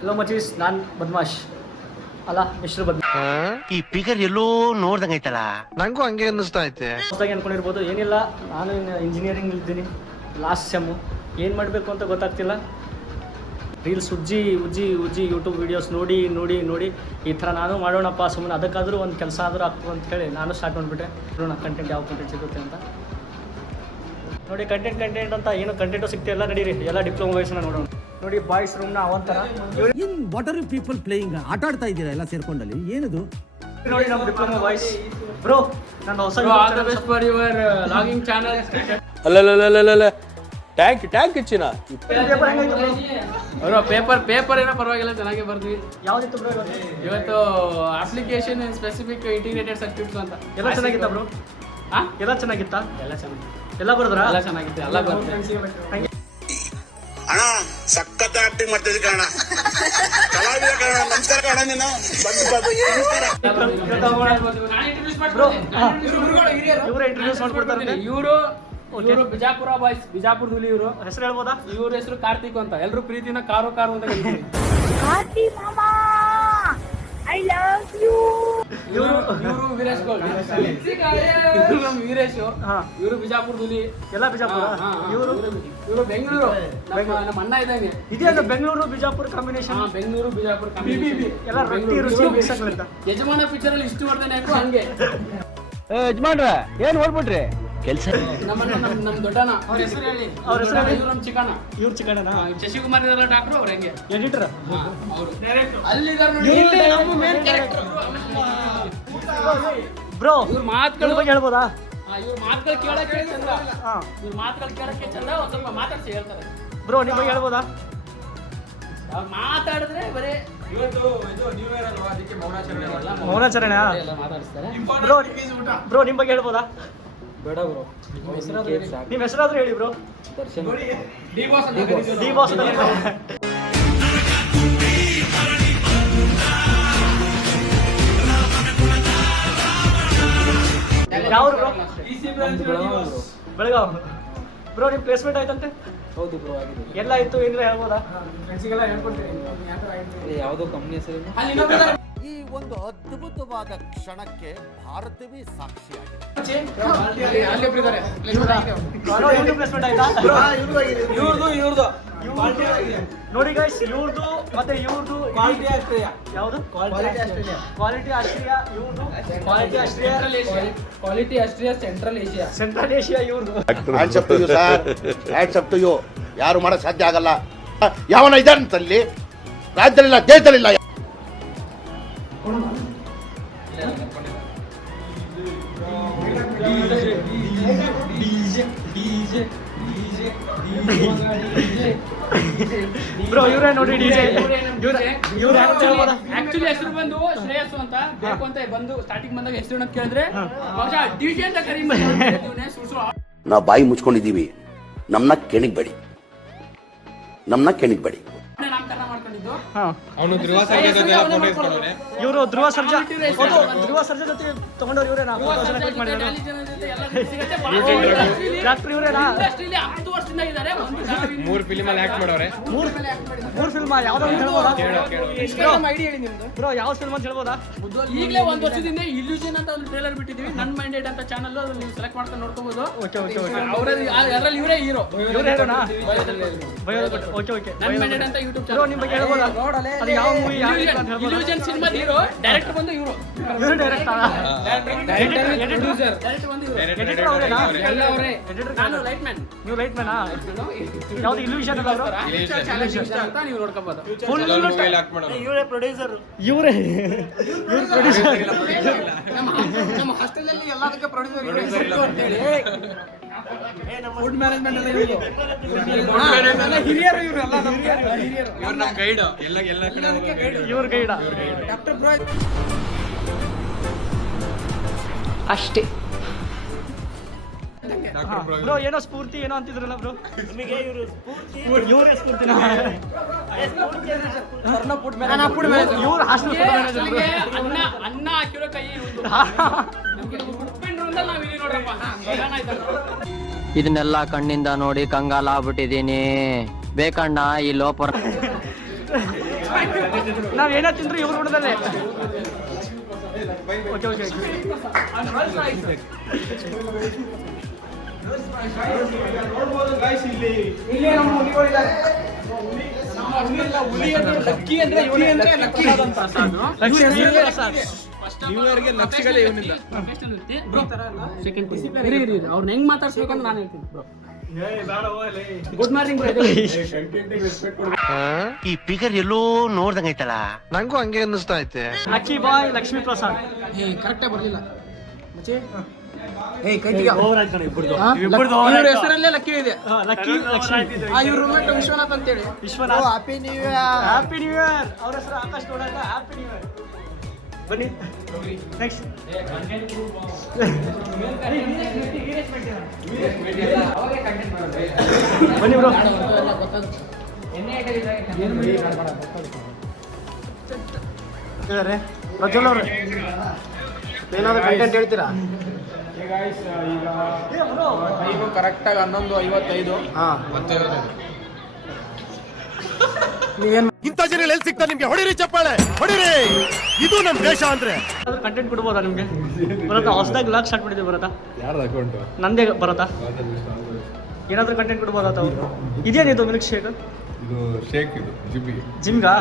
Hello ಮಚೀಸ್, ನಾನು ಬದ್ಮಾಶ್ ಅಲ್ಲ ಮಿಶ್ರ ಬದ್ಮಾಶ್. ಈ ಫಿಗರ್ ಎಲ್ಲೋ ನೋಡ್ದಂಗೈತಲ್ಲ. ನಂಗೂ ಹಂಗೆ ಅನ್ನಿಸ್ತಾ ಐತೆ. ಹೊಸದಾಗಿ ಅನ್ಕೊಂಡಿರ್ಬೋದು, ಏನಿಲ್ಲ, ನಾನು ಇಂಜಿನಿಯರಿಂಗ್ ಇದ್ದೀನಿ, ಲಾಸ್ಟ್ ಸೆಮ್ಮು. ಏನು ಮಾಡಬೇಕು ಅಂತ ಗೊತ್ತಾಗ್ತಿಲ್ಲ. ರೀಲ್ಸ್ ಉಜ್ಜಿ ಯೂಟ್ಯೂಬ್ ವೀಡಿಯೋಸ್ ನೋಡಿ ಈ ಥರ ನಾನು ಮಾಡೋಣಪ್ಪ, ಸುಮ್ಮನೆ ಅದಕ್ಕಾದರೂ ಒಂದು ಕೆಲಸ ಆದರೂ ಆಗ್ತು ಅಂತ ಹೇಳಿ ನಾನು ಸ್ಟಾರ್ಟ್ ಮಾಡಿಬಿಟ್ರೆ. ನೋಡೋಣ ಕಂಟೆಂಟ್ ಯಾವ ಕಂಟೆಂಟ್ ಸಿಗುತ್ತೆ ಅಂತ. ನೋಡಿ ಕಂಟೆಂಟ್ ಅಂತ ಏನು ಕಂಟೆಂಟು ಸಿಗ್ತಿಲ್ಲ. ನಡೀರಿ ಎಲ್ಲ ಡಿಪ್ಲೊಮಾ ವಯಸ್ಸನ್ನ ನೋಡೋಣ. ನೋಡಿ ಬಾಯ್ಸ್ ರೂಮ್ನ ಅವಂತರ in what are you people playing ಆಟ ಆಡ್ತಾ ಇದ್ದೀರಾ ಎಲ್ಲ ಸೇರ್ಕೊಂಡಲ್ಲಿ ಏನದು ನೋಡಿ ನಮ್ಮ ಡಿಪ್ಲೊಮಾ ಬಾಯ್ಸ್. ಬ್ರೋ ನನ್ನ ಹೊಸ ಲಾಗಿಂಗ್ ಚಾನಲ್ ಅಲ್ಲ ಟ್ಯಾಂಕ್ ಹೆಚ್ಚಿನ ಪೇಪರ್ ಏನೋ ಪರವಾಗಿಲ್ಲ, ಚೆನ್ನಾಗಿ ಬರ್ತೀವಿ. ಯಾವ್ದಿತ್ತು ಬ್ರೋ ಇವತ್ತು ಅಪ್ಲಿಕೇಶನ್ ಸ್ಪೆಸಿಫಿಕ್ ಇಂಟಿಗ್ರೇಟೆಡ್ ಸರ್ಕ್ಯೂಟ್ಸ್ ಅಂತ. ಎಲ್ಲ ಚೆನ್ನಾಗಿತ್ತ ಬ್ರೋ? ಎಲ್ಲ ಚೆನ್ನಾಗಿತ್ತಾ? ಎಲ್ಲ ಬರೋದ್ರಾ? ಎಲ್ಲ ಚೆನ್ನಾಗಿತ್ತು, ಎಲ್ಲ ಬರ್ತೀವಿ. ಅಣ್ಣ ಸಖತ್ ಆಕ್ಟಿಂಗ್ ಮಾಡ್ತಿದ್ದೆ ಕಣ, ಕಲಾವಿದ ಕಣ. ನಮಸ್ಕಾರ ಕಣ, ನೀನು ಇವರೇ ಇಂಟ್ರೊಡ್ಯೂಸ್ ಮಾಡ್ಕೊಡ್ತಾರೆ. ಇವರು ಬಿಜಾಪುರ ಬಾಯ್ಸ್, ಬಿಜಾಪುರದಲ್ಲಿ. ಇವರು ಹೆಸರು ಹೇಳ್ಬೋದಾ? ಇವ್ರ ಹೆಸರು ಕಾರ್ತಿಕ್ ಅಂತ. ಎಲ್ಲರೂ ಪ್ರೀತಿನ ಕಾರು ಅಂತ ಕರೀತಾರೆ. ಇವರು ವೀರೇಶ್ ಗೌಡ್, ವೀರೇಶ್. ಇವರು ಬಿಜಾಪುರದಲ್ಲಿ, ಎಲ್ಲ ಬಿಜಾಪುರ. ಇವರು ಬೆಂಗಳೂರು. ನಮ್ಮ ಅಣ್ಣ ಇದ್ದಾನೆ. ಇದೆಯಲ್ಲ ಬೆಂಗಳೂರು ಬಿಜಾಪುರ ಕಾಂಬಿನೇಷನ್. ಬೆಂಗಳೂರು ಬಿಜಾಪುರ ಎಲ್ಲ ರೊಟ್ಟಿ ರುಚಿ ಮಿಕ್ಸ್ ಆಗ್ಲಂತ. ಯಜಮಾನ ಪಿಕ್ಚರ್ ಅಲ್ಲಿ ಇಷ್ಟು ವರ್ಧನೆ ಹಾಕು ಹಂಗೆ. ಯಜಮಾನ್ರ ಏನ್ ಹೊಡ್ಬಿಟ್ರಿ ಕೆಲಸ. ನಮ್ಮ ದೊಡ್ಡಣ್ಣ ಅವ್ರ ಹೆಸರು ಹೇಳಿ. ಇವ್ರು ನಮ್ಮ ಚಿಕ್ಕಣ್ಣ. ಇವ್ರು ಚಿಕ್ಕಣ್ಣನ ಶಶಿಕುಮಾರ್ ಇದಾರ ಡಾಕ್ಟ್ರು, ಅವ್ರ ಹೆಂಗೆ ಎಡಿಟರ್. ಅವರು ಅಲ್ಲಿದ್ದಾರೆ ನೋಡಿ, ನಮ್ಮ ಮೇನ್ ಕ್ಯಾರೆಕ್ಟರ್. ಬ್ರೋ ಇವ್ರ ಮಾತುಗಳ ಬಗ್ಗೆ ಹೇಳ್ಬೋದಾ? ಇವ್ರ ಮಾತುಗಳು ಕೇಳಕ್ಕೆ ಚಂದ. ಇವ್ರ ಮಾತುಗಳು ಕೇಳಕ್ಕೆ ಚಂದ. ಒಂದ್ ಸ್ವಲ್ಪ ಮಾತಾಡ್ಸಿ ಹೇಳ್ತಾರೆ. ಬ್ರೋ ನಿಮ್ಮ ಬಗ್ಗೆ ಹೇಳ್ಬೋದಾ? ಅವ್ರು ಮಾತಾಡಿದ್ರೆ ಬರೀ ಮೌನಾಚರಣೆ ಎಲ್ಲ ಮಾತಾಡಿಸ್ತಾರೆ. ಬ್ರೋ ನಿಮ್ಮ ಬಗ್ಗೆ ಹೇಳ್ಬೋದಾ? ಬೇಡ ಬ್ರೋ, ನಿಮ್ಮ ಹೆಸರಾದ್ರೂ ಹೇಳಿ bro. D boss D boss. ಯಾವ್ದು ಬ್ರೋ? ಬೆಳಗಾವ್. ಬ್ರೋ ನಿಮ್ಮ ಪ್ಲೇಸ್ಮೆಂಟ್ ಆಯ್ತಂತೆ? ಹೌದು ಬ್ರೋ, ಆಗಿದೆ. ಎಲ್ಲ ಇತ್ತು, ಏನಿಲ್ಲ ಹೇಳ್ಬೋದಾ? ಫ್ರೆಂಡ್ಸಿಗೆಲ್ಲ ಹೇಳ್ಕೊಡ್ತೀನಿ. ಯಾವುದೋ ಕಂಪ್ನಿ ಹೆಸರು. ಈ ಒಂದು ಅದ್ಭುತವಾದ ಕ್ಷಣಕ್ಕೆ ಭಾರತವೇ ಸಾಕ್ಷಿಯಾಗಿದೆ. ಪ್ಲೇಸ್ಮೆಂಟ್ ಆಯ್ತಾ? ಇವ್ರದ್ದು ನೋಡಿ ಗೈಸ್, ಇವ್ರದ್ದು ಮತ್ತೆ ಇವ್ರದ್ದು ಯಾವುದು ಕ್ವಾಲಿಟಿ ಆಸ್ಟ್ರಿಯಾ, ಇವ್ರದ್ದು quality Austria, quality Austria central Asia ಇವ್ರದ್ದು. Hands up to you sir, hands up to you. ಯಾರು ಮಾಡಕ್ ಸಾಧ್ಯ ಆಗಲ್ಲ. ಯಾವನ ಇದ್ದಾನಂತಲ್ಲಿ ರಾಜ್ಯದಲ್ಲಿಲ್ಲ, ದೇಶದಲ್ಲಿಲ್ಲ. ಬ್ರೋ ಇವರೇ ನೋಡಿ ಡಿಜೆ. ಆಕ್ಚುಲಿ ಹೆಸರು ಬಂದು ಶ್ರೇಯಸ್ ಅಂತ ಬೇಕು ಅಂತ ಬಂದು ಸ್ಟಾರ್ಟಿಂಗ್ ಬಂದಾಗ ಹೆಸರು ಅಂತ ಕೇಳಿದ್ರೆ ಡಿಜೆ ಅಂತ ಕರಿ. ನಾವು ಬಾಯಿ ಮುಚ್ಕೊಂಡಿದ್ದೀವಿ, ನಮ್ಮನ್ನ ಕೆಣಿಗ್ಬೇಡಿ. ನಾಮಕರಣ ಮಾಡ್ಕೊಂಡಿದ್ದು. ಇವರು ಧ್ರುವ ಸರ್ಜಾ ಜೊತೆ ತಗೊಂಡವ್ರು ಇವರೇನಾ? ಡಾಕ್ಟರ್ ಇವರೇನಾ? 10 ವರ್ಷದಿಂದ ಇದ್ದಾರೆ. 3 ಫಿಲ್ಮ್ ಅಲ್ಲಿ ಆಕ್ಟ್ ಮಾಡೋರೆ. 3 ಫಿಲ್ಮ್ ಯಾವ್ದು ಅಂತ ಹೇಳ್ಬೋದಾ? ಬ್ರೋ ಯಾವ ಫಿಲ್ಮ್ ಅಂತ ಹೇಳ್ಬೋದಾ? ಈಗಲೇ 1 ವರ್ಷದಿಂದ ಇಲ್ಯೂಷನ್ ಅಂತ ಒಂದು ಟ್ರೇಲರ್ ಬಿಟ್ಟಿದೀವಿ. ನನ್ ಮೈಂಡೆಡ್ ಅಂತ ಚಾನಲ್, ನೀವು ಸೆಲೆಕ್ಟ್ ಮಾಡ್ಕೊಂಡು ನೋಡ್ಕೋಬಹುದು. ಅವರಲ್ಲಿ ಇವರೇ ಹೀರೋ. ಇವರೇ ಹೀರೋನಾ? ಓಕೆ. ನನ್ ಮೈಂಡೆಡ್ ಅಂತ ಯೂಟ್ಯೂಬ್ ಬ್ರೋ ನಿಮ್ಮ ಬಗ್ಗೆ ಹೇಳ್ಬೋದಾ? ಅದು ಯಾವ movie illusion cinema hero. Director ಬಂದು ಇವರು. ಇವರು ಡೈರೆಕ್ಟ್ ಡೈರೆಕ್ಟರ್ ಬಂದು ಇವರು. ಎಡಿಟರ್ ಅವರೇನಾ? ಎಲ್ಲ ಅವರೇ. ನಾನು ಲೈಟ್ ಮ್ಯಾನ್. ನೀವು ಲೈಟ್ ಮ್ಯಾನಾ? ಯಾವ್ದು ಇಲ್ಯೂಷನ್ ಅಲ್ಲ ಬ್ರೋ? ಅಂತ ನೀವು ನೋಡ್ಕೋಬಹುದು. ಇವರೇ ಪ್ರೊಡ್ಯೂಸರ್. ಇವರೇ ಪ್ರೊಡ್ಯೂಸರ್. ನಮ್ಮ ಹಾಸ್ಟೆಲ್ ಅಲ್ಲಿ ಎಲ್ಲದಕ್ಕೆ ಪ್ರೊಡ್ಯೂಸರ್ ಅಂತ ಹೇಳಿ ಫುಡ್ ಮ್ಯಾನೇಜ್ಮೆಂಟ್ ಎಲ್ಲ ಹಿರಿಯರು. ಇವರು ಎಲ್ಲ ನಮಗೆ ಹಿರಿಯರು. ಇವ್ರು ನಮ್ಮ ಗೈಡ್, ಎಲ್ಲ ಕಡೆ ಇವ್ರ ಗೈಡ. ಡಾಕ್ಟರ್ ಬ್ರೋ ಅಷ್ಟೇ. ಬ್ರೋ ಏನೋ ಸ್ಫೂರ್ತಿ ಏನೋ ಅಂತಿದ್ರಲ್ಲ ಬ್ರೋ? ನಿಮಗೆ ಇವರು ಸ್ಫೂರ್ತಿ, ಇವರೇ ಸ್ಫೂರ್ತಿನ? ಇವ್ರು ಹಾಸ್ಟೆಲ್ ಅನ್ನ ಹಾಕಿರೋ ಕೈ ನಾವ್ ಇಲ್ಲಿ ನೋಡ್ರಪ್ಪ. ಇದನ್ನೆಲ್ಲ ಕಣ್ಣಿಂದ ನೋಡಿ ಕಂಗಾಲ ಆಗ್ಬಿಟ್ಟಿದೀನಿ. ಬೇಕಣ್ಣ ಈ ಲೋಪರ್. ನಾವ್ ಏನ ತಿಂದ್ರು ಇವ್ರು ಬಿಡದಲ್ಲೇ. ಓಕೆ ಓಕೆ ಇಲ್ಲಿ ನಮ್ಮ ಹುಲಿಗಳಿದ್ದಾರೆ. ಹುಲಿ ಅಂದ್ರೆ ಲಕ್ಕಿ ಅಂದ್ರೆ ಇವನೇ ಅಂದ್ರೆ ಲಕ್ಕಿ ಅಂತ ಸಾಧು. ನ್ಯೂ ಇಯರ್ಗೆ ಲಕ್ಷಗಳೇ ಇವನಿಲ್ಲ. ಅವ್ರನ್ನ ಹೆಂಗ್ ಮಾತಾಡ್ಸ್ಬೇಕಂತ ನಾನು ಹೇಳ್ತೀನಿ ಬ್ರೋ. Good morning bro. ಈ ಫಿಗರ್ ಎಲ್ಲೋ ನೋಡ್ದಂಗೈತಲ್ಲ. ನಂಗೂ ಹಂಗೆ ಅನ್ನಿಸ್ತಾ ಐತೆ. Lucky boy Lakshmi Prasad. ಕರೆಕ್ಟಾಗಿ ಬರ್ಲಿಲ್ಲ ಮಚ್ಚಿ. ಇವ್ರ ಹೆಸರಲ್ಲೇ ಲಕ್ಕಿ ಇದೆ. ಲಕ್ಕಿ ಲಕ್ಷ್ಮಿ. ಇವ್ರ ರೂಮ್ಮೇಟ್ ವಿಶ್ವನಾಥ್ ಅಂತೇಳಿ. ವಿಶ್ವನಾಥ್. Happy new year. ಅವ್ರ ಹೆಸರು ಆಕಾಶ್ ಗೌಡ ಅಂತ. Happy new year. ಬನ್ನಿ ನೆಕ್ಸ್ಟ್. ಬನ್ನಿ ಬ್ರೋ. ಪ್ರಜ್ವಲ್ ಅವ್ರೆ ಏನಾದ್ರು ಕಂಟೆಂಟ್ ಹೇಳ್ತೀರಾ? ಟೈಮು ಕರೆಕ್ಟಾಗಿ 11:55. ಇಂಥ ಜನ ಎಲ್ಲಿ ಸಿಗ್ತಾರೆ ನಿಮ್ಗೆ? ಹೊಡಿರಿ ಚಪ್ಪಾಳೆ, ಹೊಡಿರಿ. ಇದು ನಮ್ ದೇಶ ಅಂದ್ರೆ. ಕಂಟೆಂಟ್ ಕೊಡ್ಬೋದಾ ನಿಮ್ಗೆ? ಬರತ್ತಾ? ಹೊಸದಾಗಿ ಲಾಗ್ ಸ್ಟಾರ್ಟ್ ಮಾಡಿದ್ದೀವಿ ಬರತ್ತಾ? ಯಾರ್ದು ಅಕೌಂಟು? ನಂದೇ ಬರತ್ತಾ? ಏನಾದರೂ ಕಂಟೆಂಟ್ ಕೊಡ್ಬೋದಾ ತಾವು? ಇದೇನಿದು ಮಿಲ್ಕ್ ಶೇಕ್? ಇದು ಶೇಕ್, ಇದು ಜಿಮ್ಗಾ?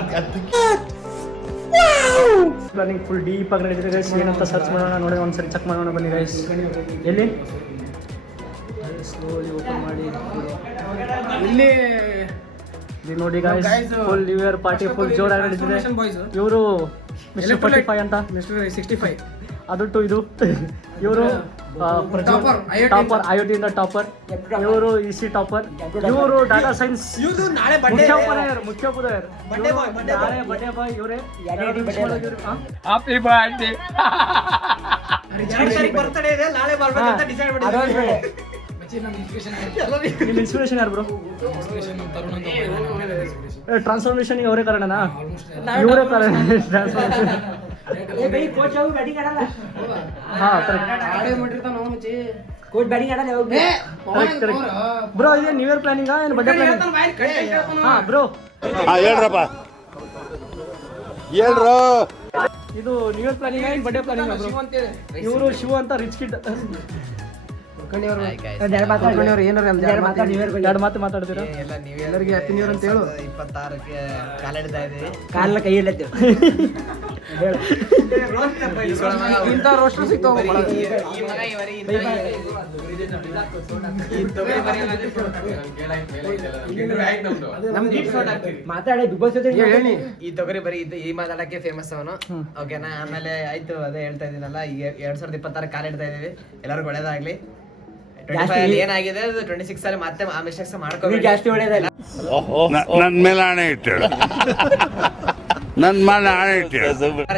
ಪ್ಲಾನಿಂಗ್ ಫುಲ್ ಡೀಪ್ ಆಗಿ ನಡೆದಿದೆ ಗೈಸ್. ಏನಂತ ಸರ್ಚ್ ಮಾಡೋಣ, ನೋಡಿ ಒಂದ್ಸರಿ ಚೆಕ್ ಮಾಡೋಣ ಬನ್ನಿ ಗೈಸ್. ಎಲ್ಲಿ ಸ್ಲೋಲಿ ಓಪನ್ ಮಾಡಿ ಇಲ್ಲಿ ನೋಡಿ guys, full new year party full ಜೋರಾಗಿ ನಡೀತಿದೆ. ಇವರು ಮಿಸ್ಟರ್ 45 ಅಂತ, ಮಿಸ್ಟರ್ 65 ಅದುಟ್ಟು ಇದು ಇವರು ಟಾಪರ್, IoT ಇಂದ ಟಾಪರ್. ಇವರು EC ಟಾಪರ್. ಇವರು ಡಾಟಾ ಸೈನ್ಸ್ ಮುಖ್ಯೋಪಾಧ್ಯಾಯರು. ನಾಳೆ ಬಡ್ಡೆ ಬಾಯ್ ಇವರೇ. Happy birthday. ಬರ್ತಡೇ ಇದೆ, ನಾಳೆ ಬರ್ಬೇಕಂತ ಡಿಸೈಡ್ ಮಾಡಿದ್ವಿ. ನಿಮ್ಮ ಇನ್ಸ್ಪಿರೇಷನ್ ಯಾರು ಬ್ರೋ? ಟ್ರಾನ್ಸ್ಫಾರ್ಮೇಶನ್ ಅವರೇ ಕಾರಣನಾ? ಇವರೇ ಕಾರಣ ಟ್ರಾನ್ಸ್ಫಾರ್ಮೇಶನ್. ಬ್ರೋ ಇದೆ ನ್ಯೂ ಇಯರ್ ಪ್ಲಾನಿಂಗ್ ಏನು ಬಡ್ಡೆ ಪ್ಲಾನಿಂಗ್? ಬ್ರೋ ಹೇಳ್ರಪ್ಪ, ಹೇಳ್ರು. ಇದು ನ್ಯೂ ಇಯರ್ ಪ್ಲಾನಿಂಗ್ ಏನು ಬಡ್ಡೆ ಪ್ಲಾನಿಂಗ್ ಬ್ರೋ? ಇವರು ಶಿವ ಅಂತ ರಿಚ್ ಕಿಡ್. ಎರಡು ಮಾತು ಮಾತಾಡ್ತೀರಾ? ಎಲ್ಲರಿಗೆ ಹ್ಯಾಪಿ ನ್ಯೂ ಇಯರ್ ಅಂತ ಹೇಳು. 26ಕ್ಕೆ ಕಾಲಿಡ್ತಾ ಇದೀವಿ. ಕಾಲ ಕೈ ಇಲ್ಲದ್ದು ಇಂಥ ರೋಸ್ಟರ್ ಸಿಗ್ತಾವ. ಮಾತಾಡಿ ಬಿಗ್ ಬಾಸ್ ಜೊತೆ ಹೇಳಿ. ಈ ತೊಗರಿ ಬರೀ ಈ ಮಾತಾಡಕ್ಕೆ ಫೇಮಸ್ ಅವನು. ಓಕೆನಾ? ಆಮೇಲೆ ಆಯ್ತು, ಅದೇ ಹೇಳ್ತಾ ಇದೀನಲ್ಲ, ಈಗ 2026 ಕಾಲಿಡ್ತಾ ಇದೀವಿ. ಎಲ್ಲರಿಗೂ ಒಳ್ಳೇದಾಗ್ಲಿ. 25 ಏನಾಗಿದೆ ಅದು 26 ಅಲ್ಲಿ ಮತ್ತೆ ಆ ಮಿಸ್ಟೇಕ್ಸ್ ಮಾಡ್ಕೋಬೇಡಿ. ಜಾಸ್ತಿ ಒಳ್ಳೇದಲ್ಲ. ನನ್ ಮೇಲೆ ಆಣೆ ಇಟ್ಟೇಳು, ನನ್ ಮೇಲೆ ಆಣೆ ಇಟ್ಟೇಳು.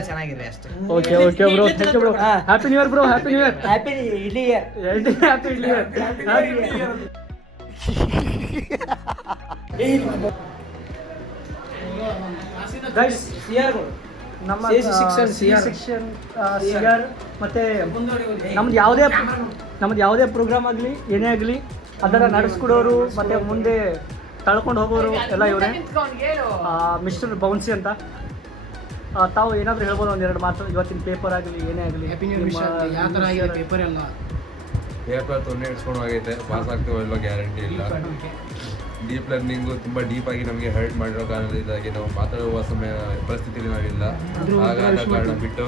ಚೆನ್ನಾಗಿದೆ ಅಷ್ಟೇ. Okay okay bro, thank you bro. Happy new year bro. Happy new year. Happy ಇಲ್ಲಿ ಹ್ಯಾಪಿ ನ್ಯೂ ಇಯರ್. ಗೈಸ್, ನಮ್ಮ ಸೆಕ್ಷನ್ ಸಿಆರ್ ಮತ್ತೆ ನಮ್ದು ಯಾವುದೇ ಪ್ರೋಗ್ರಾಮ್ ಆಗಲಿ ಏನೇ ಆಗಲಿ ಅದರ ನಡೆಸ್ಕೊಡೋರು ಮತ್ತೆ ಮುಂದೆ ತಳ್ಕೊಂಡು ಹೋಗೋರು ಎಲ್ಲ ಇವರೇ. ಮಿಸ್ಟರ್ ಬೌನ್ಸಿ ಅಂತ. ತಾವು ಏನಾದರೂ ಹೇಳ್ಬೋದು ಒಂದೆರಡು ಮಾತು? ಇವತ್ತಿನ ಪೇಪರ್ ಆಗಲಿ ಏನೇ ಆಗಲಿ. ಪೇಪರ್ ಎಲ್ಲ ಪೇಪರ್ ತೊಂದರೆ ಇಡ್ಸ್ಕೊಂಡು ಹೋಗೈತೆ. ಪಾಸ್ ಆಗ್ತೀವೋ ಇಲ್ಲೋ ಗ್ಯಾರಂಟಿ ಇಲ್ಲ. ಡೀಪ್ ಲರ್ನಿಂಗು ತುಂಬ ಡೀಪಾಗಿ ನಮಗೆ ಹರ್ಟ್ ಮಾಡಿರೋ ಕಾರಣದಿಂದಾಗಿ ನಾವು ಮಾತಾಡುವ ಸಮಯ ಪರಿಸ್ಥಿತಿಯಲ್ಲಿ ನಾವಿಲ್ಲ. ಹಾಗಾದ ಕಾರಣ ಬಿಟ್ಟು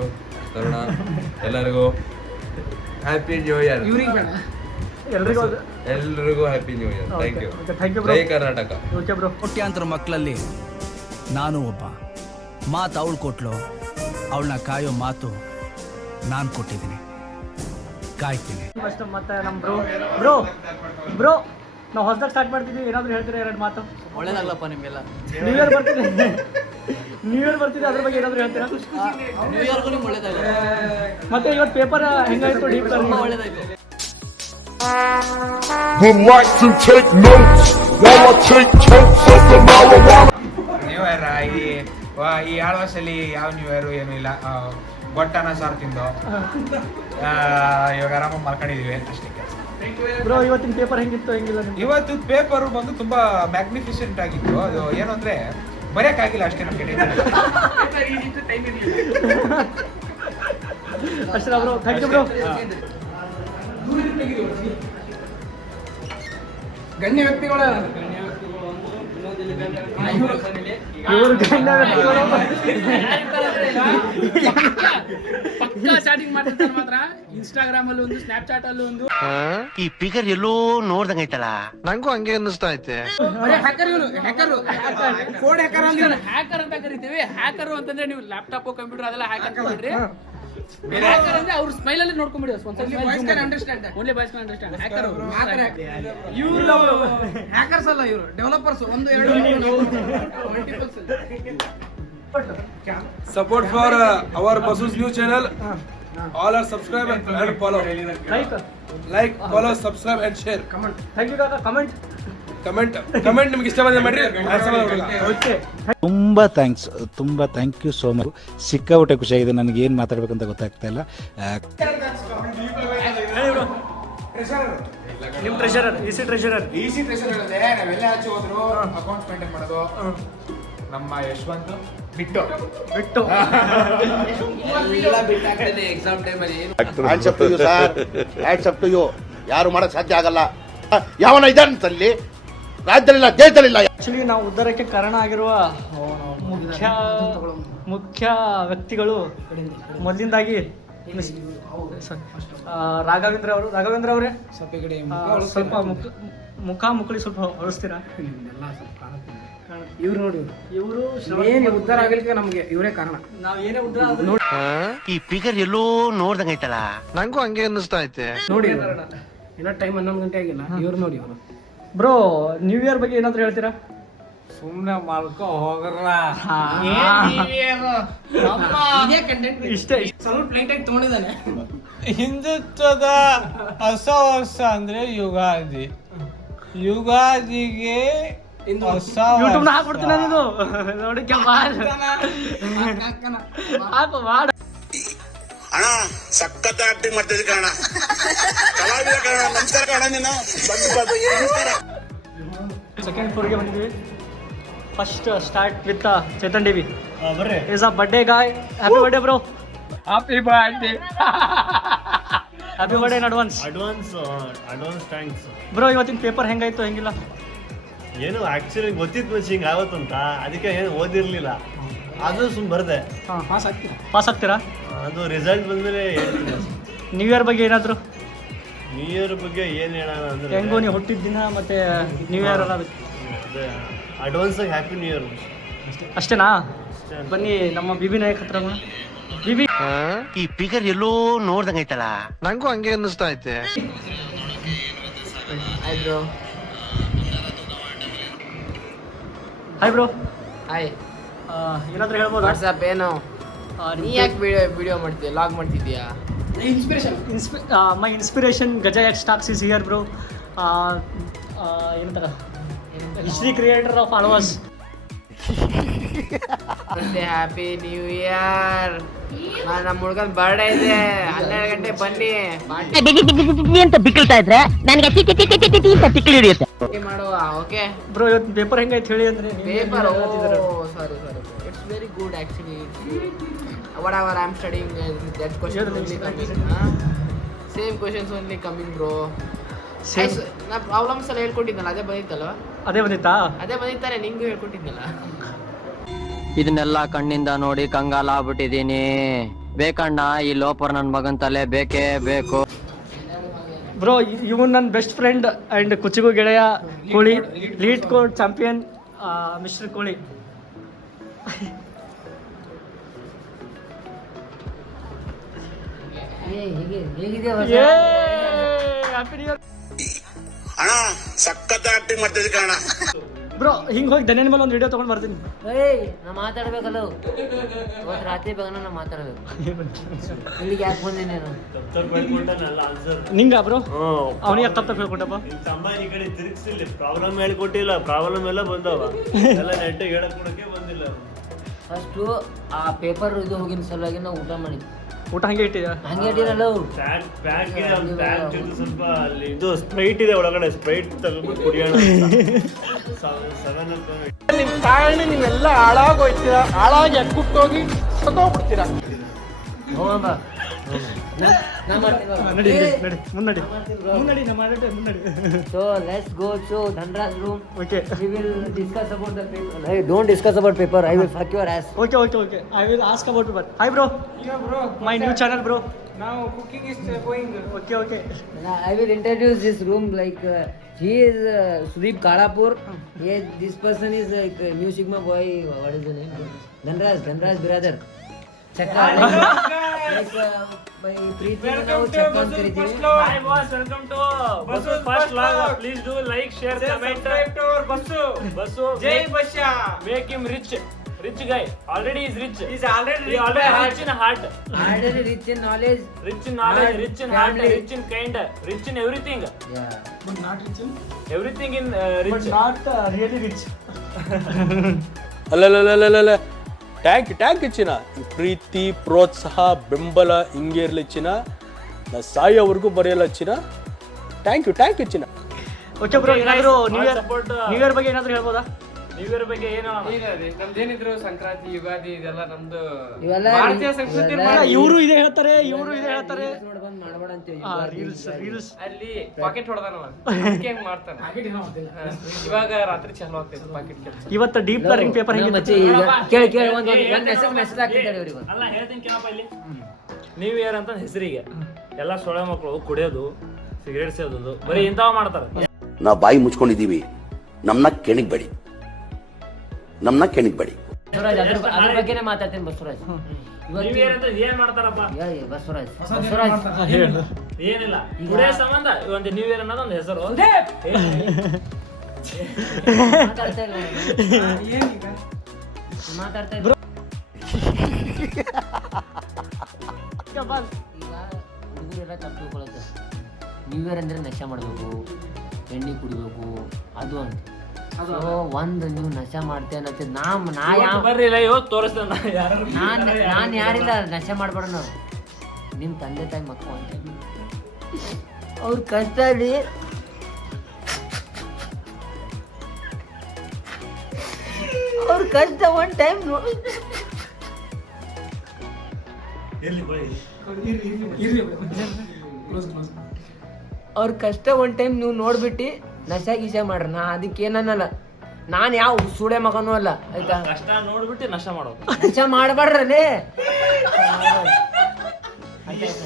ತರುಣ ಎಲ್ಲರಿಗೂ ಹ್ಯಾಪಿ ನ್ಯೂ ಇಯರ್. ಎಲ್ರಿಗೂ happy new year. Thank you. ಜೈ ಕರ್ನಾಟಕ. Okay bro. ಕೋಟ್ಯಾಂತರ ಮಕ್ಕಳಲ್ಲಿ ನಾನು ಒಬ್ಬ. ಮಾತು ಅವಳು ಕೊಟ್ಲು, ಅವಳನ್ನ ಕಾಯೋ ಮಾತು ನಾನು ಕೊಟ್ಟಿದ್ದೀನಿ, ಕಾಯ್ತೀನಿ. ಫಸ್ಟ್ ಮತ್ತೆ ನಮ್ಮ ಬ್ರೋ ನಾವು ಹೊಸದಾಗಿ ಸ್ಟಾರ್ಟ್ ಮಾಡ್ತಿದ್ವಿ. ಏನಾದರೂ ಹೇಳ್ತೀರಾ ಎರಡು ಮಾತು? ಒಳ್ಳೇದಾಗ್ಲಪ್ಪ ನಿಮ್ಗೆಲ್ಲ. ನ್ಯೂ ಇಯರ್ ಬರ್ತಿದೆ ಅದ್ರ ಬಗ್ಗೆ ಏನಾದರೂ ಹೇಳ್ತೀರಾ? ನ್ಯೂ ಇಯರ್ಗೂ ನಿಮ್ಗೆ ಒಳ್ಳೇದಾಗಲ್ಲ. ಮತ್ತೆ ಇವತ್ತು ಪೇಪರ್ ಹೆಂಗಾಯ್ತು? ಡೀಪ್ ಒಳ್ಳೇದಾಯ್ತು. would like to take notes while I take totes of the marijuana. New year ಈ 2 ವರ್ಷದಲ್ಲಿ ಯಾವ ನ್ಯೂ ಇಯರ್ ಏನೂ ಇಲ್ಲ. ಗೊಟ್ಟನ ಸಾರು ತಿಂದು ಇವಾಗ ಆರಾಮಾಗಿ ಮಲ್ಕೊಂಡಿದೀವಿ ಅಷ್ಟೇ ಕೆಲಸ. ಬ್ರೋ ಇವತ್ತಿನ ಪೇಪರ್ ಹೆಂಗಿತ್ತು ಹೆಂಗಿಲ್ಲ ನಿಮ್ಗೆ? ಇವತ್ತು ಪೇಪರ್ ಬಂದು ತುಂಬಾ ಮ್ಯಾಗ್ನಿಫಿಸೆಂಟ್ ಆಗಿತ್ತು. ಅದು ಏನು ಅಂದ್ರೆ ಬರೆಯಕ್ಕಾಗಿಲ್ಲ ಅಷ್ಟೇ ನಮಗೆ ಟೈಮ್ ಇರಲಿಲ್ಲ. ಅಷ್ಟೇ ಬ್ರೋ, ಥ್ಯಾಂಕ್ ಯು ಬ್ರೋ. ಗಣ್ಯ ವ್ಯಕ್ತಿಗಳ ಇವರು ಗಂಡ ವ್ಯಕ್ತಿಗಳು. ಪಕ್ಕಾ ಚಾಟಿಂಗ್ ಮಾಡ್ತಿರ್ತಾರೆ ಮಾತ್ರ. ಇನ್ಸ್ಟಾಗ್ರಾಮ್ ಅಲ್ಲಿ ಒಂದು, ಸ್ನ್ಯಾಪ್ಚಾಟ್ ಅಲ್ಲಿ ಒಂದು. ಈ ಫಿಗರ್ ಎಲ್ಲೋ ನೋಡ್ದಂಗೈತಲ್ಲ. ನಂಗೂ ಹಂಗೆ ಅನ್ನಿಸ್ತಾ ಐತೆ. ಹ್ಯಾಕರ್ ಕೋಡ್ ಹ್ಯಾಕರ್ ಅಂದ್ರೆ ಹ್ಯಾಕರ್ ಅಂತ ಕರಿತೀವಿ. ಹ್ಯಾಕರ್ ಅಂತಂದ್ರೆ ನೀವು ಲ್ಯಾಪ್ಟಾಪ್ ಕಂಪ್ಯೂಟರ್ ಅದೆಲ್ಲ ಹ್ಯಾಕ್ ಅಂತ ಹೇಳ್ರಿ. ಹ್ಯಾಕರ್ ಅಂದ್ರೆ ಅವ್ರ ಸ್ಮೈಲ್ ಅಲ್ಲಿ ನೋಡ್ಕೊಂಡ್ಬಿಡಿ. Only boys can understand. Hacker ಇವರು ಹ್ಯಾಕರ್ಸ್ ಅಲ್ಲ, ಇವರು developers. 1 2 multiples. Support for our Basu's new channel. All are subscribe and follow. Like, follow, subscribe and share. Thank you ಕಾಕ. ಕಮೆಂಟ್ ನಿಮ್ಗೆ ಇಷ್ಟ ಬಂದ್ರೆ ಮಾಡ್ರಿ. ಓಕೆ. ತುಂಬ ಥ್ಯಾಂಕ್ ಯು ಸೋ ಮಚ್. ಸಿಕ್ಕಾಪಟ್ಟೆ ಖುಷಿಯಾಗಿದೆ. ನನಗೆ ಏನು ಮಾತಾಡ್ಬೇಕಂತ ಗೊತ್ತಾಗ್ತಾ ಇಲ್ಲ. ನಿಮ್ಮ ಟ್ರೆಷರರ್, ಈಸಿ ಟ್ರೆಷರರ್ ಹೇಳಿದೆ. ನಾವೆಲ್ಲ ಆಚೆ ಹೋದ್ರು ಅಕೌಂಟ್ಸ್ ಮೇಂಟೈನ್ ಮಾಡೋದು ನಮ್ಮ ಯಶವಂತ್ ಬಿಟ್ಟು ಎಕ್ಸಾಮ್ ಟೈಮಲ್ಲಿ hands up to you sir, hands up to you. ಯಾರು ಮಾಡಕ್ ಸಾಧ್ಯ ಆಗಲ್ಲ. ಯಾವನ ಇದ್ದಾನಂತಲ್ಲಿ ರಾಜ್ಯದಲ್ಲಿಲ್ಲ, ದೇಶದಲ್ಲಿಲ್ಲ. ಆಕ್ಚುಲಿ ನಾವು ಉದ್ಧಾರಕ್ಕೆ ಕಾರಣ ಆಗಿರುವ ಮುಖ್ಯ ವ್ಯಕ್ತಿಗಳು ಮೊದಲಿಂದಾಗಿ ರಾಘವೇಂದ್ರ ಅವರೇ ಸ್ವಲ್ಪ ಮುಖ ಮುಕ್ಕಳಿ ಸ್ವಲ್ಪ ಹೊಳಿಸ್ತೀರಾ? ಇವ್ರು ನೋಡಿ, ಇವರು ಏನ್ ಉದ್ಧಾರ ಆಗ್ಲಿಕ್ಕೆ ನಮ್ಗೆ ಇವರೇ ಕಾರಣ. ನಾವ್ ಏನೇ ಉದ್ಧಾರ ಆದ್ರೂ ಈ ಫಿಗರ್ ಎಲ್ಲೋ ನೋಡ್ದಂಗೈತಲ್ಲ. ನಂಗೂ ಹಂಗೆ ಅನ್ನಿಸ್ತಾ ಐತೆ. ನೋಡಿ ಇನ್ನೂ ಟೈಮ್ 11 ಗಂಟೆ ಆಗಿಲ್ಲ. ಇವ್ರು ನೋಡಿ, ಇವರು ಬ್ರೋ ನ್ಯೂ ಇಯರ್ ಬಗ್ಗೆ ಏನಾದ್ರು ಹೇಳ್ತೀರಾ? ಸುಮ್ನೆ ಮಲ್ಕೋ ಹೋಗ್ರ. ಇದೇ ಕಂಟೆಂಟ್ ಇಷ್ಟೇ. ಸ್ವಲ್ಪ ಪ್ಲೇಟ್ ಆಗಿ ತಗೊಂಡಿದ್ದಾನೆ. ಹಿಂದುತ್ವದ ಹೊಸ ವರ್ಷ ಅಂದ್ರೆ ಯುಗಾದಿ. ಯುಗಾದಿಗೆ ಹೊಸ ಯೂಟ್ಯೂಬ್ ನ ಹಾಕ್ಬಿಡ್ತೀನಿ ನಾನು. ನೋಡಿ ಹಾಕು ಮಾಡ. ಅಣ್ಣ ಸಖತ್ ಆಕ್ಟಿಂಗ್ ಮಾಡ್ತಿದ್ದೆ ಕಣ. ಕಲಾವಿದ ಕಣ. ನಮಸ್ಕಾರ ಕಣ. ನೀನು ಸೆಕೆಂಡ್ ಫ್ಲೋರ್ಗೆ ಬಂದಿದ್ವಿ. First start with Chetan DV. Is a birthday guy. Happy birthday bro. Happy birthday. Happy birthday in advance thanks bro. ಇವತ್ತಿನ ಪೇಪರ್ ಹೆಂಗಾಯ್ತು ಹೆಂಗಿಲ್ಲ? ಏನು ಆಕ್ಚುಲಿ ಗೊತ್ತಿತ್ತು ಮಚ್ಚಿ ಹಿಂಗೆ ಆವತ್ತಂತ, ಅದಕ್ಕೆ ಏನು ಓದಿರ್ಲಿಲ್ಲ. ಅದು ಸುಮ್ಮನೆ ಬರದೆ ಪಾಸ್ ಆಗ್ತೀರಾ? ಅದು ರಿಸಲ್ಟ್ ಬಂದ್ಮೇಲೆ ಹೇಳ್ತೀನಿ. ನ್ಯೂ ಇಯರ್ ಬಗ್ಗೆ ಏನಾದ್ರು? ನ್ಯೂ ಇಯರ್ ಬಗ್ಗೆ ಏನು ಹೇಳೋಣ ಅಂದ್ರೆ, ಹೆಂಗೋ ನೀವು ಹುಟ್ಟಿದ ದಿನ ಮತ್ತೆ ನ್ಯೂ ಇಯರ್ ಅಲ್ಲ, ಅಡ್ವಾನ್ಸ್ ಆಗಿ ಹ್ಯಾಪಿ ನ್ಯೂ ಇಯರ್ ಅಷ್ಟೇನಾ? ಬನ್ನಿ ನಮ್ಮ ಬಿಬಿ ನಾಯಕ್ ಹತ್ರ ಹೋಗೋಣ. ಬಿಬಿ, ಈ ಫಿಗರ್ ಎಲ್ಲೋ ನೋಡ್ದಂಗೈತಲ್ಲ. ನಂಗೂ ಹಂಗೆ ಅನ್ನಿಸ್ತಾ ಐತೆ. ಆಯ್ತು. Hi bro. ಹಾಯ್. ಏನಾದ್ರು ಹೇಳ್ಬೋದು? ವಾಟ್ಸಪ್ ಏನು? ನೀ ಯಾಕೆ ವಿಡಿಯೋ ಮಾಡ್ತೀಯ, ಲಾಗ್ ಮಾಡ್ತಿದ್ಯಾ? ಮೈ ಇನ್ಸ್ಪಿರೇಷನ್ ಗಜ X stocks is here bro. ಏನಂತಾರ, history creator of Alvas. Happy new year. ನಮ್ಮ ಹುಡ್ಗನ್ ಬರ್ಡೇ ಇದೆ. 12 ಗಂಟೆ ಬನ್ನಿ ಅಂತ ಬಿಕ್ಕಳ್ತಾ ಇದ್ರೆ ನನಗೆ ತಿಕ್ಕಿ ಹಿಡಿಯುತ್ತೆ. ಮಾಡುವ. ಓಕೆ ಬ್ರೋ, ಇವತ್ತು ಪೇಪರ್ ಹೆಂಗಾಯ್ತು ಹೇಳಿ ಅಂದ್ರೆ. Paper sorry it's very good actually. What ever I am studying that question only coming. Same questions only coming bro. ನಾ ಪ್ರಾಬ್ಲಮ್ಸ್ ಎಲ್ಲ ಹೇಳ್ಕೊಟ್ಟಿದ್ದಲ್ಲ, ಅದೇ ಬಂದಿತ್ತಲ್ವ? ಅದೇ ಬಂದಿತ್ತಾನೆ. ನಿಂಗೂ ಹೇಳ್ಕೊಟ್ಟಿದ್ದಲ್ಲ. ಇದನ್ನೆಲ್ಲ ಕಣ್ಣಿಂದ ನೋಡಿ ಕಂಗಾಲಾಗ್ಬಿಟ್ಟಿದೀನಿ. ಬೇಕಣ್ಣ ಈ ಲೋಪರ್ ನನ್ನ ಮಗನ್ ತಲೆ ಬೇಕೇ ಬೇಕು. ಬ್ರೋ, ಇವನ್ ನನ್ನ ಬೆಸ್ಟ್ ಫ್ರೆಂಡ್ ಆ್ಯಂಡ್ ಕುಚಿಗು ಗೆಳೆಯ ಕೋಳಿ, ಲೀಡ್ ಕೋಡ್ ಚಾಂಪಿಯನ್ ಮಿಸ್ಟರ್ ಕೋಳಿ. ಹ್ಯಾಪಿ ನ್ಯೂ ಇಯರ್ ಅಣ್ಣ ಸಖತ್ ಆಕ್ಟಿಂಗ್ ಮಾಡ್ತಿದ್ದೆ ಕಣ. ಬ್ರೋ. ಹಿಂಗೆ ಹೋಗಿ ದನಿಯನ್ ಮೇಲೆ ಒಂದು ವಿಡಿಯೋ ತೊಗೊಂಡು ಬರ್ತೀನಿ. ನಾ ಮಾತಾಡ್ಬೇಕಲ್ಲ, ಇವತ್ತು ರಾತ್ರಿ ಬೇಗ ನಾ ಮಾತಾಡ್ಬೇಕು. ಇಲ್ಲಿಗೆ ಯಾಕೆ ಬಂದೆ ನೀನು? ನಿಂಗ ಬ್ರೋ? ಅವನಿಗೆ ತಪ್ಪ ಹೇಳ್ಕೊಟ್ಟಪ್ಪ. ತಮ್ಮ ಈ ಕಡೆ ತಿರುಗಿಸಿಲ್ಲ, ಪ್ರಾಬ್ಲಮ್ ಹೇಳ್ಕೊಟ್ಟಿಲ್ಲ. ಪ್ರಾಬ್ಲಮ್ ಎಲ್ಲ ಬಂದವ, ಎಲ್ಲ ನೆಟ್ಟಿಗೆ ಹೇಳಕ್ ಕೊಡಕ್ಕೆ ಬಂದಿಲ್ಲ. ಫಸ್ಟು ಆ ಪೇಪರ್ ಇದು ಹೋಗಿನ ಸಲುವಾಗಿ ನಾವು ಊಟ ಮಾಡಿದ್ವಿ. ಊಟ ಹಂಗೆ ಇಟ್ಟಿದ್ಯಾ? ಹಂಗೆ ಇಟ್ಟಿರಲ್ಲ ಅವ್ರು. ಸ್ವಲ್ಪ ಅಲ್ಲಿ ಇದು ಸ್ಪ್ರೈಟ್ ಇದೆ ಒಳಗಡೆ, ಸ್ಪ್ರೈಟ್ ತಗೊಂಡ್ಬಿಟ್ಟು ಕುಡಿಯೋಣ. ನಿಮ್ ಕಾರಣ ನೀವೆಲ್ಲ ಹಾಳಾಗೋಯ್ತೀರಾ, ಹಾಳಾಗಿ ಅಕ್ಕುಟ್ಟೋಗಿ ಸತ್ತೋಗ್ಬಿಡ್ತೀರಾ. ನಡಿ ನಡಿ ಮುನ್ನಡಿ ಮುನ್ನಡಿ ನಮ್ಮ ಮುನ್ನಡಿ. So let's go to Dhanraj room. Okay. We will discuss about the paper. Hey, don't discuss about paper. I will fuck your ass. Okay. I will ask about paper. Hi bro. Yeah, bro. My new channel bro. Now cooking is going. Okay. I will introduce this room like he is Sudeep Kalapur. This person is like New Sigma boy. What is the name? Dhanraj brother. Check out. Like by Preeti now check on ಕರೀತೀವಿ. Hi boss, welcome to Basu first vlog. Please do like, share, comment. Subscribe to our Basu. Jai Basha. Make him rich guy. Already is rich. He's already He already rich in heart. Already rich in knowledge. Rich in knowledge, rich in heart, family. rich in kind, rich in everything. Yeah. But not rich in everything in rich. But not really rich. ಅಲ್ಲ tank ಇಚ್ಚಿನ ಪ್ರೀತಿ ಪ್ರೋತ್ಸಾಹ ಬೆಂಬಲ ಹಿಂಗೆ ಇರಲಿ ಚಿನ್ನ ನಾ ಸಾಯೋವರೆಗೂ ಬರೆಯಲ್ಲ ಚಿನ್ನ. ಥ್ಯಾಂಕ್ ಯು ಚಿನ್ನ. ಓಕೆ ಬ್ರೋ, ಏನಾದರೂ ನ್ಯೂ ಇಯರ್ ಬಗ್ಗೆ ಏನಾದರೂ ಹೇಳ್ಬೋದಾ? ನ್ಯೂ ಇಯರ್ ಬಗ್ಗೆ ಏನು ನಮ್ದೇನಿದ್ರು ಸಂಕ್ರಾಂತಿ ಯುಗಾದಿ ಇದೆಲ್ಲ ನಮ್ದು ಇವೆಲ್ಲ ಭಾರತೀಯ ಸಂಸ್ಕೃತಿ. ಇವರು ಇದೇ ಹೇಳ್ತಾರೆ ನೋಡ್ಬಂದ್ ಮಾಡ್ಬೇಡ ಅಂತೀವಿ. ರೀಲ್ಸ್ ಅಲ್ಲಿ ಪಾಕೆಟ್ ಹೊಡೆದಾನವ ಅದಕ್ಕೆ ಹೆಂಗ್ ಮಾಡ್ತಾನೆ. ಇವಾಗ ರಾತ್ರಿ ಚಾಲು ಆಗ್ತೈತೆ ಪಾಕೆಟ್ ಕೆಲಸ. ಇವತ್ತು ಡೀಪ್ ಲರ್ನಿಂಗ್ ಪೇಪರ್ ಮತ್ತೆ ಈಗ ಕೇಳಿ ಒಂದು ಮೆಸೇಜ್ ಹಾಕ್ತಿದ್ದಾರೆ ಇವ್ರಿಗೆ. ಅಲ್ಲ ಹೇಳ್ತೀನಿ ಕೇಳಪ್ಪ, ಇಲ್ಲಿ ನ್ಯೂ ಇಯರ್ ಅಂತ ಹೆಸರಿಗೆ ಎಲ್ಲ ಸೊಳ್ಳೆ ಮಕ್ಕಳು ಕುಡಿಯೋದು, ಸಿಗರೇಟ್ ಸೇದೋದು, ಬರೀ ಇಂಥವ ಮಾಡ್ತಾರೆ. ನಾವು ಬಾಯಿ ಮುಚ್ಕೊಂಡಿದ್ದೀವಿ, ನಮ್ಮನ್ನ ಕೆಣಿಗ್ಬೇಡಿ. ಬಸವರಾಜ್ ಅದ್ರ ಬಗ್ಗೆನೇ ಮಾತಾಡ್ತೀನಿ. ಬಸವರಾಜ್ ನ್ಯೂ ಇಯರ್ ಅಂತ ಏನ್ ಮಾಡ್ತಾರಪ್ಪ? ಬಸವರಾಜ್ ಏನಿಲ್ಲ, ಕುಡಿಯೋ ಸಂಬಂಧ ಒಂದು ನ್ಯೂ ಇಯರ್ ಅನ್ನೋದು ಒಂದು ಹೆಸರು. ಮಾತಾಡ್ತಾ ಇದ್ರು. ಈಗ ಹುಡುಗರೆಲ್ಲ ತಪ್ಪು ತಿಳ್ಕೊಳತ್ತೆ. ನ್ಯೂ ಇಯರ್ ಅಂದ್ರೆ ನಶೆ ಮಾಡಬೇಕು, ಎಣ್ಣೆ ಕುಡಿಬೇಕು, ಅದು ಅಂತ. ಒಂದು ನೀವು ನಶೆ ಮಾಡ್ತೇನೆ ಅಂತ ನಾನು ಯಾರಿಲ್ಲ ನಶೆ ಮಾಡ್ಬೇಡ. ನಾವು ನಿಮ್ಮ ತಂದೆ ತಾಯಿ ಮಕ್ಕಳು ಅಂತ ಅವ್ರ ಕಷ್ಟ ಅಲ್ಲಿ ಅವ್ರ ಕಷ್ಟ ಒನ್ ಟೈಮ್ ಅವ್ರ ಕಷ್ಟ ಒನ್ ಟೈಮ್ ನೀವು ನೋಡ್ಬಿಟ್ಟು ನಶೆ ಗೀಶೆ ಮಾಡ್ರಿ. ನಾ ಅದಕ್ಕೇನಲ್ಲ, ನಾನು ಯಾವ ಸುಡೆ ಮಗನೂ ಅಲ್ಲ ಆಯ್ತಾ. ಕಷ್ಟ ನೋಡ್ಬಿಟ್ಟು ನಶೆ ಮಾಡೋದು, ನಶೆ ಮಾಡಬೇಡ್ರಲ್ಲಿ.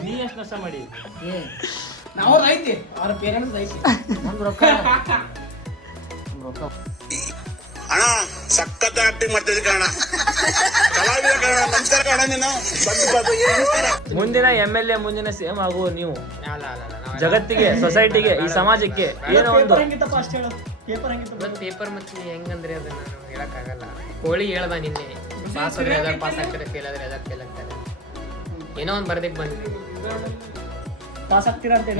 ನೀ ಎಷ್ಟು ನಶೆ ಮಾಡಿ? ನಾವು ಐತಿ ಅವ್ರ ಪೇರೆಂಟ್ಸ್ ಐತಿ. ನಮ್ ರೊಕ್ಕ ಅಣ್ಣ ಸಖತ್ ಆಕ್ಟಿಂಗ್ ಮಾಡ್ತಿದ್ದೆ ಕಣ, ಕಲಾವಿದ ಕಣ. ನಮಸ್ಕಾರ ಕಣ, ನೀನು ಮುಂದಿನ MLA, ಮುಂದಿನ CM ಆಗುವ ನೀವು ಜಗತ್ತಿಗೆ, ಸೊಸೈಟಿಗೆ, ಈ ಸಮಾಜಕ್ಕೆ ಏನೋ ಒಂದು ಪೇಪರ್ ಮತ್ತೆ ಹೆಂಗಂದ್ರೆ ಅದನ್ನ ನಾನು ಹೇಳಕ್ಕಾಗಲ್ಲ. ಕೋಳಿ ಹೇಳ್ದ ನಿನ್ನೆ, ಪಾಸ್ ಆದ್ರೆ ಎದಾರು ಪಾಸ್ ಆಗ್ತಾರೆ, ಫೇಲ್ ಆದ್ರೆ ಎದಾರು ಫೇಲ್ ಆಗ್ತಾರೆ. ಏನೋ ಒಂದು ಬರ್ದಕ್ಕೆ ಬಂದಿದ್ವಿ. ಪಾಸ್ ಆಗ್ತೀರಾ ಅಂತ ಇಲ್ಲ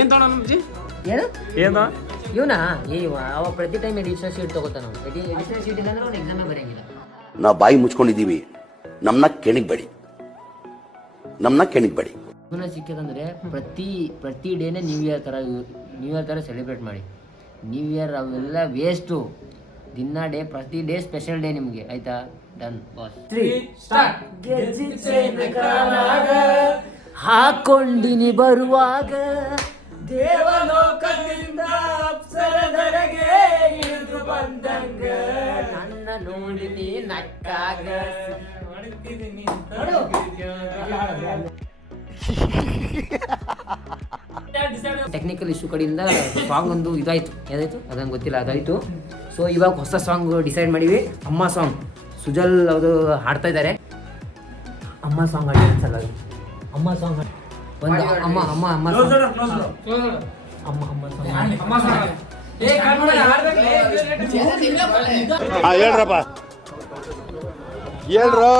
ಏನ್ ತಗೊಂಡ ನಮ್ಜಿ ಏನು ಇವನಾ ಅವ ಪ್ರತಿ ಟೈಮ್ ಎಡಿಷನಲ್ ಶೀಟ್ ತಗೋತಾನ. ಎಡಿಷನಲ್ ಶೀಟ್ ಇಲ್ಲ ಅಂದ್ರೆ ಅವ್ನು ಎಕ್ಸಾಮೇ ಬರೆಯಂಗಿಲ್ಲ. ನಾವು ಬಾಯಿ ಮುಚ್ಕೊಂಡಿದ್ದೀವಿ, ನಮ್ಮನ್ನ ಕೆಣಿಗ್ಬೇಡಿ. ಇವನ ಸಿಕ್ಕಿದಂದ್ರೆ ಪ್ರತಿ ಡೇನೆ ನ್ಯೂ ಇಯರ್ ತರ ಸೆಲೆಬ್ರೇಟ್ ಮಾಡಿ. ನ್ಯೂ ಇಯರ್ ಅವೆಲ್ಲ ವೇಸ್ಟು. ಪ್ರತಿ ಡೇ ಸ್ಪೆಷಲ್ ಡೇ ನಿಮಗೆ, ಆಯ್ತಾ? Done boss. ಹಾಕೊಂಡಿನಿ ಬರುವಾಗ ದೇವಲೋಕದಿಂದ ಅಪ್ಸರದರೆಗೆ ಇಳಿದು ಬಂದಂಗ, ನನ್ನ ನೋಡಿ ನೀ ನಕ್ಕಾಗ. ಟೆಕ್ನಿಕಲ್ ಇಶ್ಯೂ ಕಡೆಯಿಂದ ಸಾಂಗ್ ಒಂದು ಇದಾಯ್ತು. ಏನಾಯ್ತು ಅದಂಗೆ ಗೊತ್ತಿಲ್ಲ, ಅದಾಯ್ತು. ಸೊ ಇವಾಗ ಹೊಸ ಸಾಂಗ್ ಡಿಸೈಡ್ ಮಾಡಿವಿ. ಅಮ್ಮ ಸಾಂಗ್ ಸುಜಲ್ ಅವರು ಹಾಡ್ತಾ ಇದ್ದಾರೆ. ಅಮ್ಮ ಸಾಂಗ್ ಹಾಡಿ ಅನ್ಸಲ್ಲ, ಅಮ್ಮ ಸಾಂಗ್ ಒಂದು ಅಮ್ಮ ಅಮ್ಮ ಅಮ್ಮ ಹೇಳ್ರಪ್ಪ, ಹೇಳ್ರು.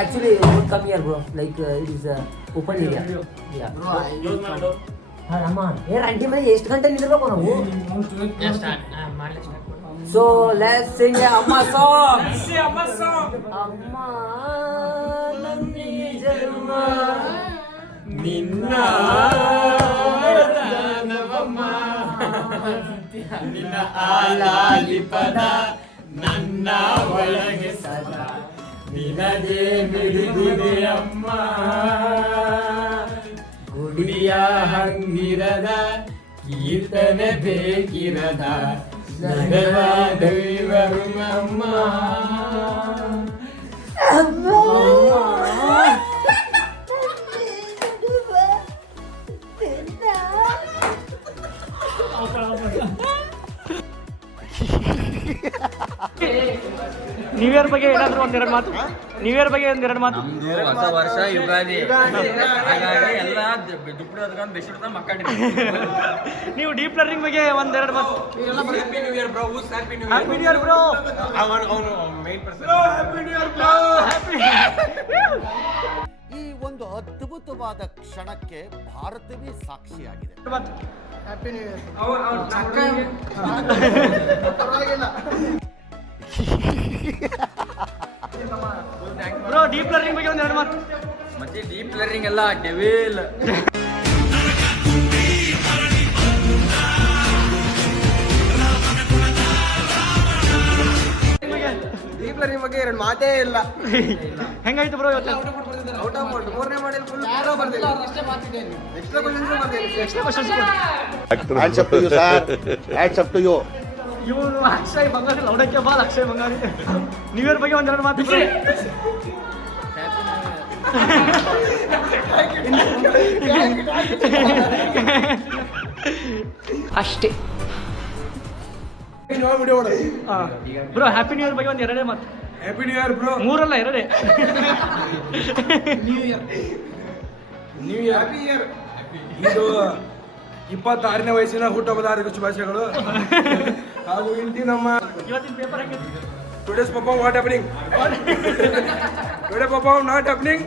Actually, it won't come here, bro. Like it is open area. Yeah. ಅಮ್ಮ ರಂಟಿ ಮನೆ ಎಷ್ಟು ಗಂಟೆ ನಿಂದಿರ್ಬೇಕು ನಾವು? ಸೊ ಲೆಟ್ಸ್ ಸಿಂಗ್ ಅಮ್ಮ ಸಾಂಗ್. ಅಮ್ಮ ನನ್ನಿ ಜನ್ಮ ನಿನ್ನ ವರದಾನವಮ್ಮ, ನಿನ್ನ ಆಲಾಲಿ ಪದ ನನ್ನ ಒಳಗೆ ಸದಾ ನಿನಗೆ ಮಿಡಿದಿದೆ ಅಮ್ಮ. ಗುಡಿಯ ಹಂಗಿರದ ಕೀರ್ತನೆ ಬೇಕಿರದ ನಗರ ದೈವರು ನಮ್ಮ. ನ್ಯೂ ಇಯರ್ ಬಗ್ಗೆ ಏನಾದ್ರು ಒಂದೆರಡು ಮಾತು. ನ್ಯೂ ಇಯರ್ ಬಗ್ಗೆ ಒಂದೆರಡು ಮಾತು. ಹೊಸ ವರ್ಷ ಯುಗಾದಿ, ಹಾಗಾಗಿ ಎಲ್ಲ ದುಡ್ಡು ಬೆಸ್ಟ್ ಮಕ್ಕಳು. ನೀವು ಡೀಪ್ ಲರ್ನಿಂಗ್ ಬಗ್ಗೆ ಒಂದೆರಡು ಮಾತು. Happy new year bro. Happy new happy new year bro. ಅವನು main person. Happy new year bro. ಈ ಒಂದು ಅದ್ಭುತವಾದ ಕ್ಷಣಕ್ಕೆ ಭಾರತವೇ ಸಾಕ್ಷಿಯಾಗಿದೆ. Happy new year. Bro deep learning ಬಗ್ಗೆ ಒಂದೆರಡು ಮಾತು. ಮತ್ತೆ ಡೀಪ್ ಲರ್ನಿಂಗ್ ಎಲ್ಲ ಡೆವಿಲ್. ಡೀಪ್ ಲರ್ನಿಂಗ್ ಬಗ್ಗೆ ಎರಡು ಮಾತೇ ಇಲ್ಲ. ಹೆಂಗಾಯ್ತು ಬ್ರೋ ಇವತ್ತು? ಔಟ್ ಆಫ್ 4ನೇ ಮಾಡೆಲ್ ಫುಲ್ ಯಾರೋ ಬರ್ದಿಲ್ಲ, ಅಷ್ಟೇ ಮಾತಿದೆ. ಎಕ್ಸ್ಟ್ರಾ ಕ್ವೆಶ್ಚನ್ಸ್ ಬರ್ದಿಲ್ಲ. Extra questions hands up to you sir, hands up to you. ಇವನು ಅಕ್ಷಯ್ ಬಂಗಾರಿ ಲೌಡಕ್ಕೆ ಬಾಲ್ ಅಕ್ಷಯ್ ಬಂಗಾರಿ. ನ್ಯೂ ಇಯರ್ ಬಗ್ಗೆ ಒಂದೆರಡು ಮಾತು ಬ್ರೋ. ಅಷ್ಟೇ ಬ್ರೋ ಹ್ಯಾಪಿ ನ್ಯೂ ಇಯರ್ ಬಗ್ಗೆ ಒಂದು ಎರಡೇ ಮಾತು. Happy new year bro. ಮೂರಲ್ಲ ಎರಡೇ. New year happy year. ಇದು 26ನೇ ವಯಸ್ಸಿನ ಹುಟ್ಟುಹಬ್ಬದ ಹಾರ್ದಿಕ ಶುಭಾಶಯಗಳು. ಹಾಗೂ ಇಂಟಿ ನಮ್ಮ ಇವತ್ತಿನ ಪೇಪರ್ ಹೆಂಗೆ? Today's perform what happening. Today perform not happening.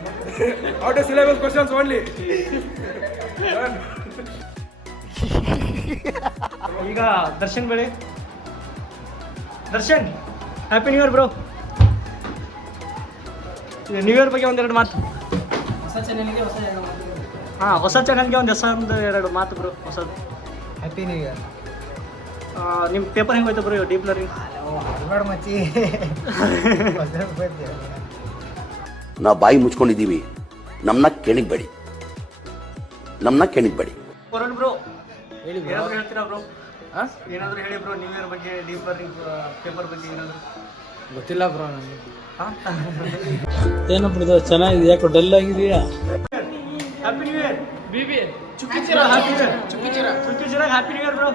Out of syllabus questions only. ಈಗ ದರ್ಶನ್ ಬೆಳೆ. Darshan happy new year bro. New year ಬಗ್ಗೆ ಒಂದೆರಡು ಮಾತು. ಹೊಸ ಚಾನಲ್ಗೆ ಒಂದು ಎರಡು ಮಾತು ಬ್ರೋ. ಹೊಸದು ಹ್ಯಾಪಿ ನ್ಯೂ ಇಯರ್. ನಿಮ್ಮ ಪೇಪರ್ ಹೆಂಗೆ ಹೋಯ್ತು ಬ್ರೋ ಡೀಪ್ ಲರ್ನಿಂಗ್? ಮಚ್ಚಿ ನಾವು ಬಾಯಿ ಮುಚ್ಕೊಂಡಿದ್ದೀವಿ, ನಮ್ಮನ್ನ ಕೆಣಿಗ್ಬೇಡಿ, ನಮ್ಮನ್ನ ಕೆಣಿಗ್ಬೇಡಿ. ವರುಣ್ ಬ್ರೋ ಏನಾದ್ರು ಹೇಳ್ತೀರಾ ಬ್ರೋ? ಏನಾದ್ರು ಹೇಳಿ ಬ್ರೋ ನ್ಯೂ ಇಯರ್ ಬಗ್ಗೆ ಡೀಪ್ ಲರ್ನಿಂಗ್ ಪೇಪರ್ ಬಗ್ಗೆ ಏನಾದ್ರು ಗೊತ್ತಿಲ್ಲ ಬ್ರೋ ನನಗೆ. ಏನೋ ಬಿಡೋದು ಚೆನ್ನಾಗಿದೆ, ಯಾಕೋ ಡಲ್ ಆಗಿದೆಯಾ? ಹ್ಯಾಪಿ ನ್ಯೂ ಇಯರ್ ಬಿಬಿ ಚುಕ್ಕಿ ಚಿರ. ಹ್ಯಾಪಿ ನ್ಯೂ ಇಯರ್ ಚುಕ್ಕಿ ಚಿರ. ಚುಕ್ಕಿ ಚಿರ happy new year bro.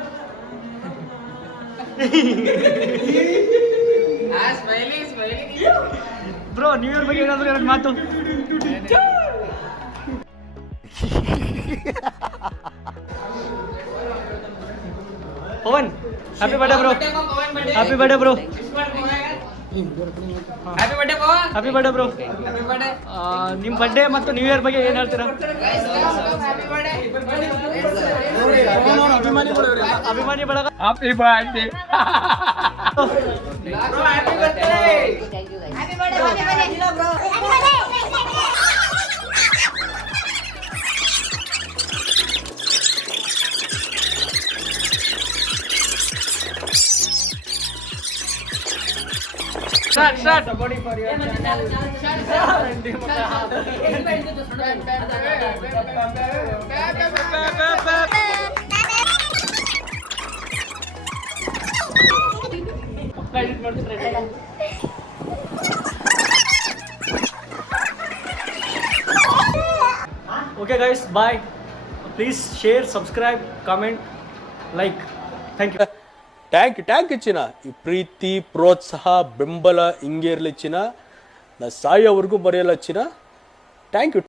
Bro new year ಬಗ್ಗೆ ಏನಾದ್ರು ಎರಡು ಮಾತು. Pavan happy birthday bro. Happy birthday bro. Happy birthday Pavan. Happy birthday bro. Happy birthday. ನಿಮ್ಮ ಬರ್ಡೇ ಮತ್ತು ನ್ಯೂ ಇಯರ್ ಬಗ್ಗೆ ಏನು ಹೇಳ್ತೀರಾ? Happy birthday. ಅಭಿಮಾನಿ ಬಳಗ happy birthday. Happy birthday. Happy birthday bro. Start. Okay guys, bye. Please share, subscribe, comment, like. Thank you. Tank ಚಿನ್ನ. ಈ ಪ್ರೀತಿ ಪ್ರೋತ್ಸಾಹ ಬೆಂಬಲ ಹಿಂಗೆ ಇರಲಿ ಚಿನ್ನ. ನಾ ಸಾಯೋವರೆಗೂ ಬರೆಯಲ್ಲ ಚಿನ್ನ. Thank you.